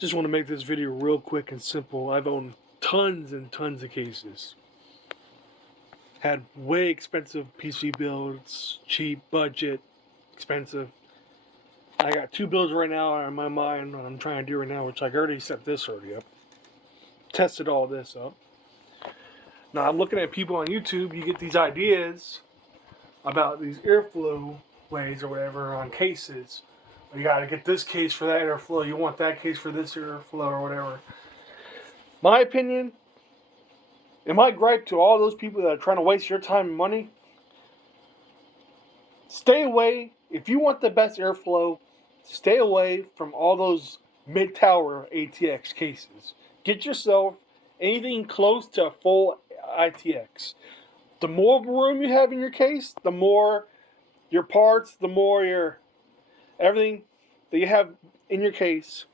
Just want to make this video real quick and simple. I've owned tons and tons of cases. Had way expensive PC builds, cheap, budget, expensive. I got 2 builds right now on my mind, what I'm trying to do right now, which I already set this already up. Tested all this up. Now I'm looking at people on YouTube, you get these ideas about these airflow ways or whatever on cases. You gotta get this case for that airflow, you want that case for this airflow or whatever. My opinion, and my gripe to all those people that are trying to waste your time and money, stay away. If you want the best airflow, stay away from all those mid-tower ATX cases. Get yourself anything close to a full ITX. The more room you have in your case, the more your parts, the more your everything that you have in your case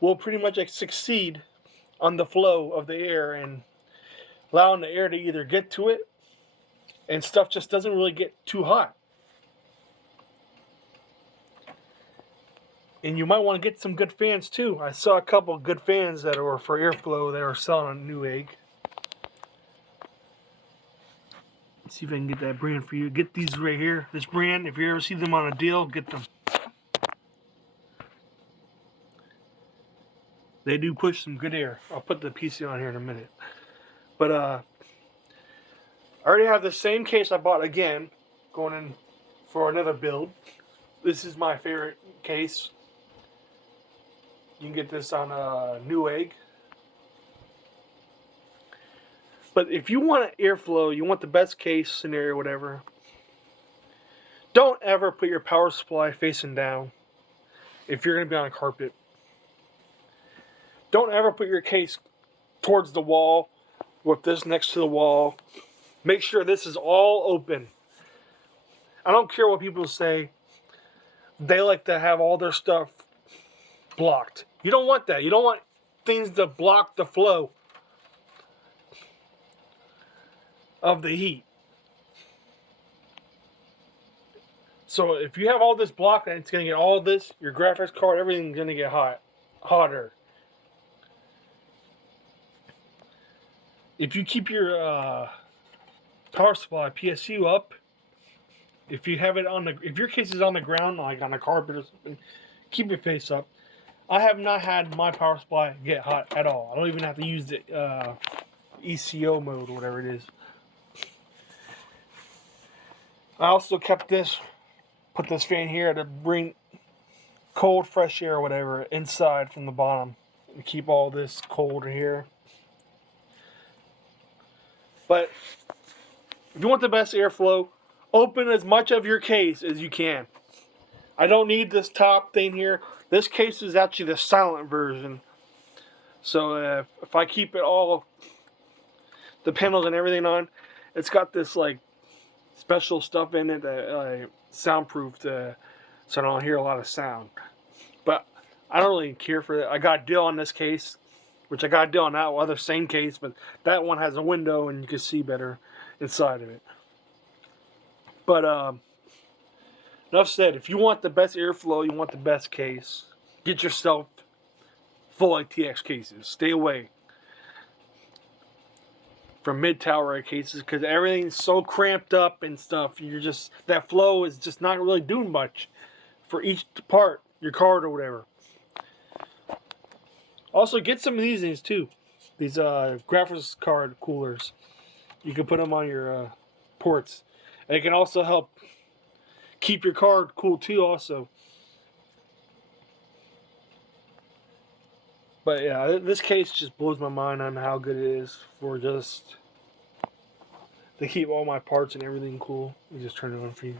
will pretty much succeed on the flow of the air and allowing the air to either get to it and stuff just doesn't really get too hot. And you might want to get some good fans too. I saw a couple good fans that were for airflow that were selling on Newegg. Let's see if I can get that brand for you. Get these right here. This brand, if you ever see them on a deal, get them. They do push some good air. I'll put the PC on here in a minute. But I already have the same case I bought again, going in for another build. This is my favorite case. You can get this on Newegg. But if you want an airflow, you want the best case scenario, whatever, don't ever put your power supply facing down if you're going to be on a carpet. Don't ever put your case towards the wall with this next to the wall. Make sure this is all open. I don't care what people say. They like to have all their stuff blocked. You don't want that. You don't want things to block the flow of the heat. So if you have all this blocked and it's going to get all this, your graphics card, everything's going to get hotter. If you keep your power supply PSU up, if you have it if your case is on the ground, like on a carpet or something, keep your face up. I have not had my power supply get hot at all. I don't even have to use the ECO mode or whatever it is. I also kept put this fan here to bring cold, fresh air or whatever inside from the bottom and keep all this cold here. But if you want the best airflow, open as much of your case as you can. I don't need this top thing here. This case is actually the silent version. So if I keep it all, the panels and everything on, it's got this like special stuff in it that soundproofed so I don't hear a lot of sound. But I don't really care for that. I got a deal on this case, which I got a deal on that other same case, but that one has a window and you can see better inside of it. But enough said. If you want the best airflow, you want the best case, get yourself full ITX cases. Stay away from mid-tower cases because everything's so cramped up and stuff. That flow is just not really doing much for each part, your card or whatever. Also, get some of these things too. These graphics card coolers. You can put them on your ports. And it can also help keep your card cool too also. But yeah, this case just blows my mind on how good it is for just to keep all my parts and everything cool. Let me just turn it on for you.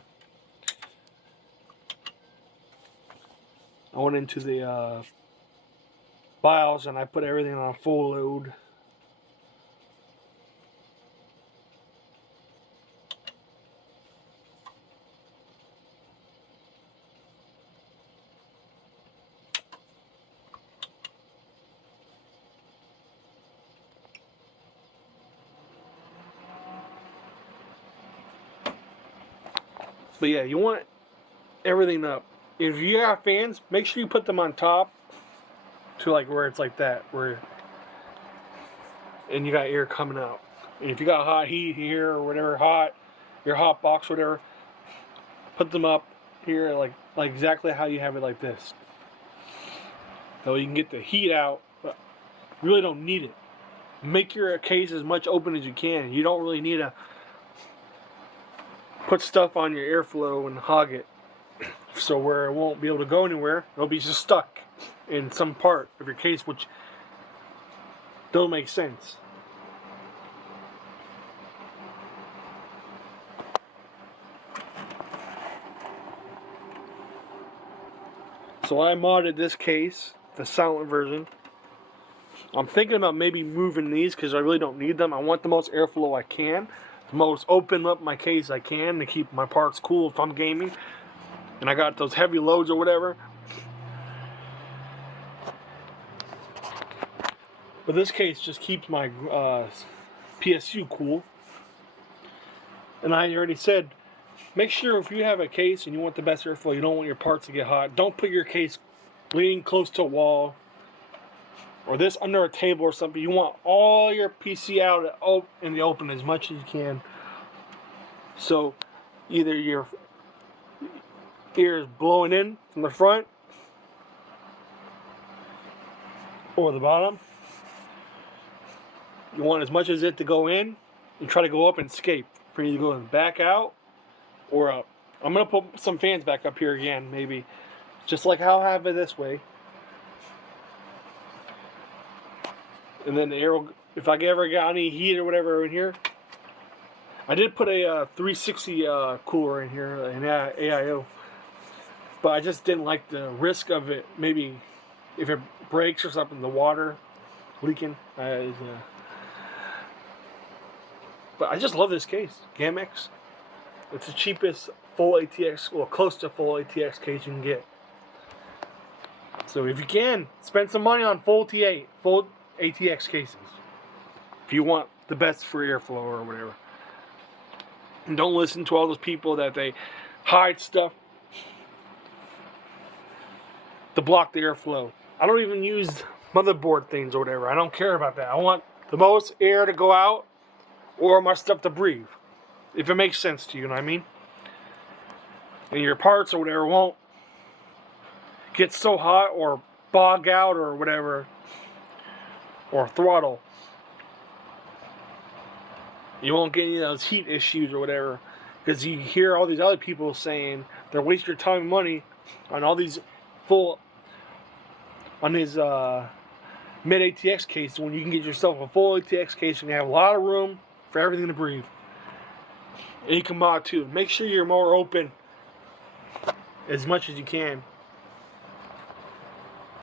I went into the BIOS and I put everything on full load. But yeah, you want everything up if you have fans, make sure you put them on top to like where it's like that, where and you got air coming out. And if you got hot heat here or whatever, your hot box, whatever, put them up here like exactly how you have it like this. So you can get the heat out, but you really don't need it. Make your case as much open as you can. You don't really need to put stuff on your airflow and hog it so where it won't be able to go anywhere. It'll be just stuck in some part of your case, which don't make sense. So I modded this case, the silent version. I'm thinking about maybe moving these because I really don't need them. I want the most airflow I can, the most open up my case I can to keep my parts cool if I'm gaming. And I got those heavy loads or whatever. But this case just keeps my PSU cool. And I already said, make sure if you have a case and you want the best airflow, you don't want your parts to get hot, don't put your case leaning close to a wall or this under a table or something. You want all your PC out in the open as much as you can. So either your air is blowing in from the front or the bottom. You want as much as it to go in and try to go up and escape. For you to go back out or up. I'm going to put some fans back up here again, maybe. Just like how I have it this way. And then the air will, if I ever got any heat or whatever in here. I did put a 360 cooler in here, an AIO. But I just didn't like the risk of it. Maybe if it breaks or something, the water leaking. But I just love this case, GAMX. It's the cheapest full ATX, well, close to full ATX case you can get. So if you can, spend some money on full ATX cases. If you want the best for airflow or whatever. And don't listen to all those people that they hide stuff to block the airflow. I don't even use motherboard things or whatever. I don't care about that. I want the most air to go out or my stuff to breathe. If it makes sense to you, know what I mean? And your parts or whatever won't get so hot or bog out or whatever. Or throttle. You won't get any of those heat issues or whatever. Because you hear all these other people saying they're wasting your time and money on all these on these mid ATX cases when you can get yourself a full ATX case and you have a lot of room for everything to breathe. And you can mod too. Make sure you're more open as much as you can.